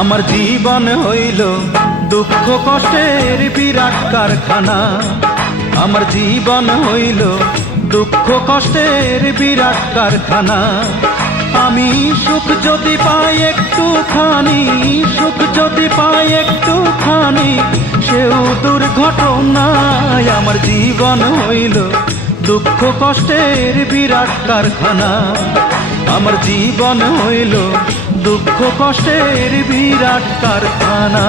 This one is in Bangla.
আমার জীবন হইল দুঃখ কষ্টের বিরাট কারখানা। আমার জীবন হইল দুঃখ কষ্টের বিরাট কারখানা। আমি সুখ যদি পাই একটুখানি, সুখ যদি পাই একটুখানি, সেও দুর্ঘটনায়। আমার জীবন হইল দুঃখ কষ্টের বিরাট কারখানা। আমার জীবন হইল দুঃখ কষ্টের বিরাট কারখানা।